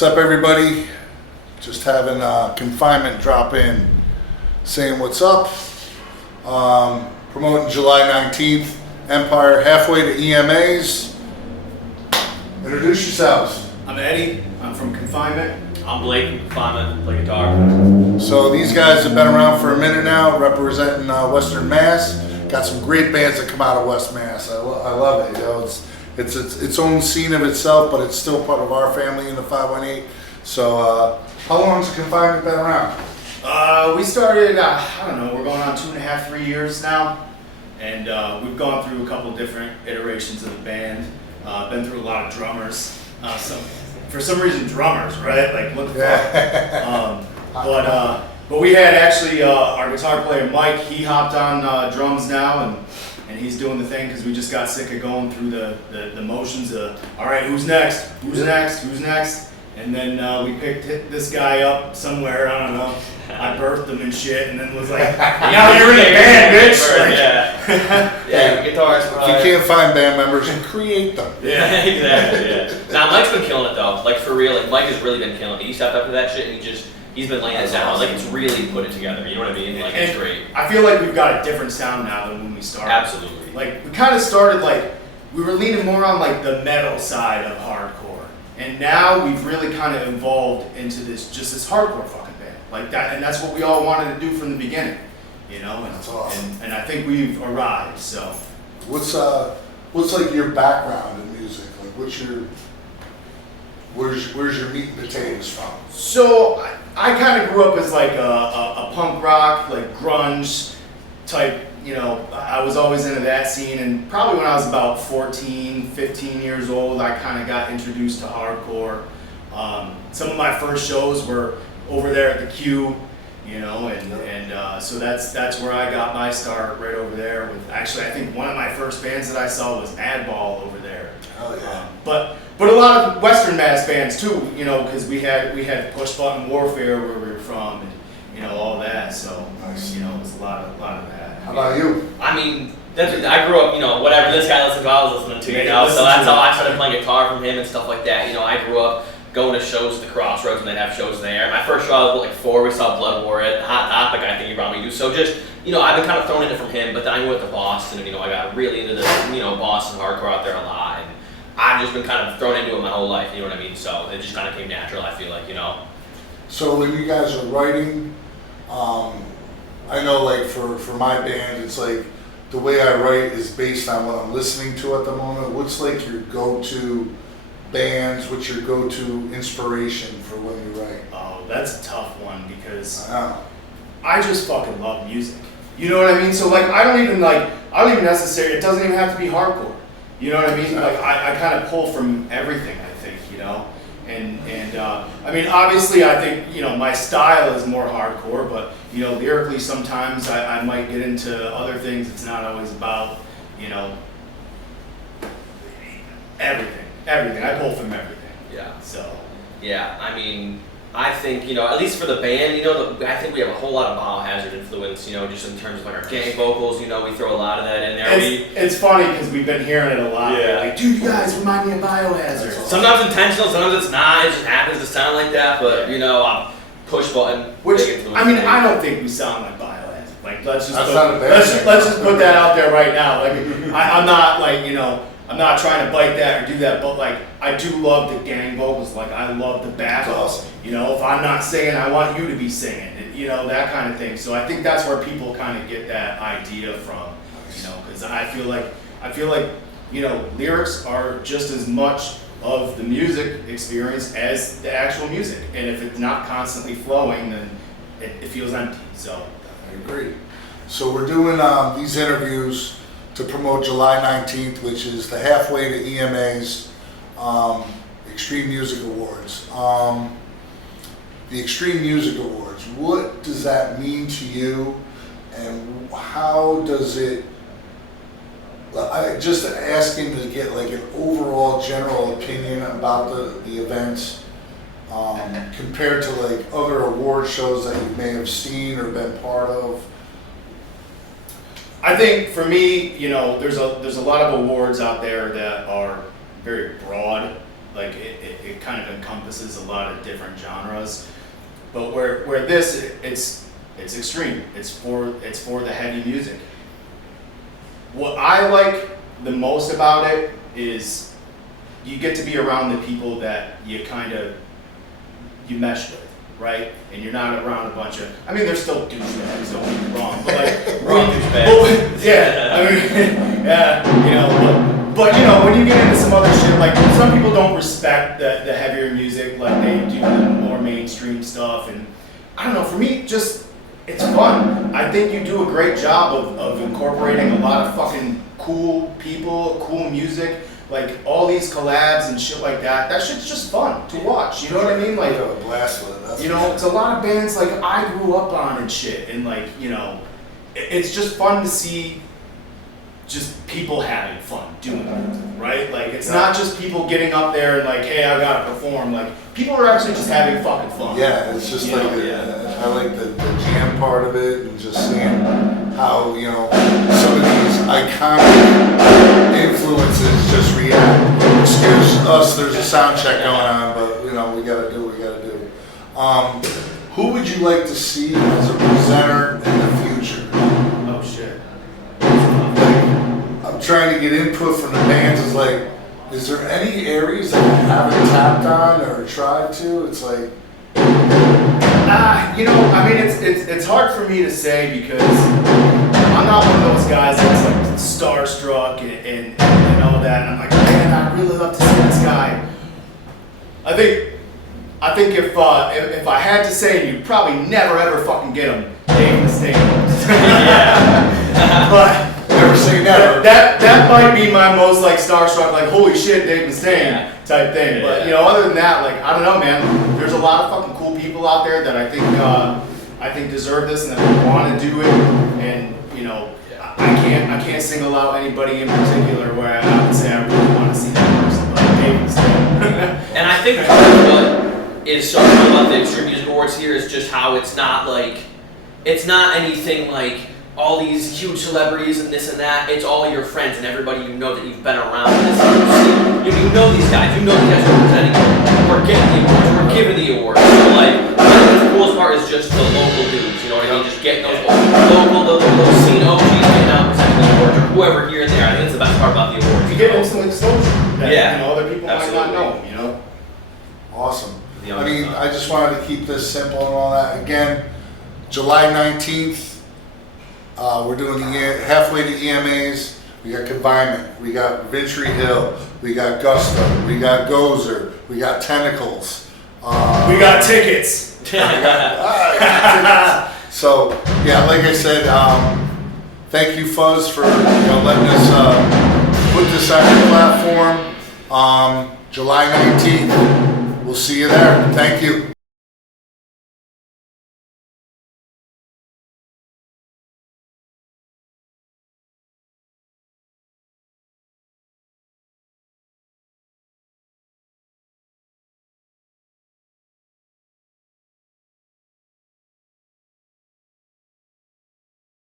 What's up, everybody? Just having Confinement drop in, saying what's up. Promoting July 19th, Empire, halfway to EMAs. Introduce yourselves. I'm Eddie. I'm from Confinement. I'm Blake from Confinement, play guitar. So these guys have been around for a minute now, representing Western Mass. Got some great bands that come out of West Mass. I love it. You know, it's its own scene of itself, but it's still part of our family in the 518. So how long has Confinement been around? We started, I don't know, we're going on 2.5, 3 years now. And we've gone through a couple different iterations of the band. Been through a lot of drummers. For some reason, drummers, right? Like, what the fuck? But we had actually our guitar player Mike. He hopped on drums now, and he's doing the thing because we just got sick of going through the motions of, all right, who's next? Who's next? Who's next? And then we picked this guy up somewhere. I don't know. I birthed him and shit, and then was like, now you're in a band, bitch. Yeah, guitars. If you can't find band members, create them. Yeah, exactly. Yeah. Now Mike's been killing it though. Like for real, like Mike has really been killing it. He stepped up to that shit, and he's been laying it down. Like it's really put it together. You know what I mean? Like it's great. I feel like we've got a different sound now than when we started. Absolutely. Like we kind of started like we were leaning more on like the metal side of hardcore, and now we've really kind of evolved into this hardcore fucking band like that, and that's what we all wanted to do from the beginning, you know. And that's awesome. And I think we've arrived. So, what's like your background in music? Like, where's your meat and potatoes from? So I kind of grew up as like a punk rock, like grunge type. You know, I was always into that scene, and probably when I was about 14, 15 years old, I kind of got introduced to hardcore. Some of my first shows were over there at the Q, you know, and so that's where I got my start, right over there. With actually, I think one of my first bands that I saw was Adball over there. Oh yeah. But a lot of Western Mass bands too, you know, because we had Push Button Warfare where we were from, and you know all that. So nice. You know, it was a lot of that. How about you? I mean, I grew up, you know, whatever this guy listened to, I was listening to, you know, so that's how I started playing guitar from him and stuff like that. You know, I grew up going to shows at the Crossroads when they'd have shows there. My first show I was like 4, we saw Blood War at Hot Topic, I think you probably do. So just, you know, I've been kind of thrown into from him, but then I went to Boston and, you know, I got really into the, you know, Boston hardcore out there a lot. And I've just been kind of thrown into it my whole life, you know what I mean? So it just kind of came natural, I feel like, you know. So when you guys are writing, I know like for my band, it's like the way I write is based on what I'm listening to at the moment. What's like your go-to bands? What's your go-to inspiration for when you write? Oh, that's a tough one because I just fucking love music. You know what I mean? So like I don't even necessarily, it doesn't even have to be hardcore. You know what I mean? Like I kind of pull from everything, I think, you know? And I mean, obviously I think, you know, my style is more hardcore, but you know, lyrically sometimes I might get into other things. It's not always about, you know, everything. I pull from everything. Yeah. So. Yeah, I mean, I think, you know, at least for the band, you know, I think we have a whole lot of Biohazard influence, you know, just in terms of like our gang vocals, you know, we throw a lot of that in there. It's funny because we've been hearing it a lot. Yeah. Like, dude, you guys remind me of Biohazard. Sometimes intentional, sometimes it's not, it just happens to sound like that, but, you know, Push Button. Which, I mean, I don't think we sound like Biohazard. Like, let's just put that out there right now. Like, I'm not like, you know, I'm not trying to bite that or do that, but like, I do love the gang vocals. Like, I love the backups. Awesome. You know, if I'm not singing, I want you to be singing. You know, that kind of thing. So I think that's where people kind of get that idea from. You know, because I feel like, you know, lyrics are just as much of the music experience as the actual music. And if it's not constantly flowing, then it feels empty. So I agree. So we're doing these interviews to promote July 19th, which is the halfway to EMA's Extreme Music Awards. The Extreme Music Awards, what does that mean to you, and how does it, just asking to get like an overall general opinion about the event compared to like other award shows that you may have seen or been part of? I think for me, you know, there's a lot of awards out there that are very broad Like it kind of encompasses a lot of different genres. But where this it's extreme. It's for the heavy music. What I like the most about it is you get to be around the people that you mesh with, right? And you're not around a bunch of, I mean, there's still douchebags, don't get me wrong, but like, yeah, I mean, yeah, you know, but you know, when you get into some other shit, like some people don't respect the heavier music, like they do the more mainstream stuff, and I don't know, for me, just, it's fun. I think you do a great job of incorporating a lot of fucking cool people, cool music, like all these collabs and shit like that. That shit's just fun to watch. You know what I mean? Like, a blast with it. That's you know, it's a lot of bands like I grew up on and shit, and like, you know, it's just fun to see just people having fun doing it, right? Like, it's not just people getting up there and like, hey, I gotta perform. Like, people are actually just having fucking fun. Yeah, it's just like, I like the jam part of it, and just seeing how, you know, some of these iconic influences just react. Excuse us, there's a sound check going on, but, you know, we gotta do what we gotta do. Who would you like to see as a presenter in the future? Oh, shit. I'm trying to get input from the bands. It's like, is there any areas that you haven't tapped on or tried to? It's like, you know, I mean, it's hard for me to say because I'm not one of those guys that's like starstruck and all that. And I'm like, man, I'd really love to see this guy. I think if I had to say, you'd probably never ever fucking get him, Dave Mustaine. But never say never. That might be my most like starstruck, like holy shit, Dave Mustaine type thing. But you know, other than that, like I don't know, man. There's a lot of fucking cool people out there that I think deserve this and that want to do it. And you know, I can't single out anybody in particular where I would say I really want to see that person, but Dave Mustaine. And I think part of what is so cool about the Extreme Music Awards here is just how it's not anything like all these huge celebrities and this and that. It's all your friends and everybody you know that you've been around this. You know these guys. You know these guys are presenting. We're getting the awards. We're giving the awards. So like, I think the coolest part is just the local dudes. You know what I mean? Just getting those local, those scene OGs getting out presenting the awards, or whoever here and there. I think that's the best part about the awards. You get instant exposure that you know other people Absolutely. might not know. You know. Awesome. I mean, I just wanted to keep this simple and all that. Again, July 19th. We're doing halfway to EMAs. We got Confinement, we got Vintri Hill, we got Gusto, we got Gozer, we got Tentacles. We got tickets. So yeah, like I said, thank you Fuzz for letting us put this on your platform. July 19th. We'll see you there. Thank you.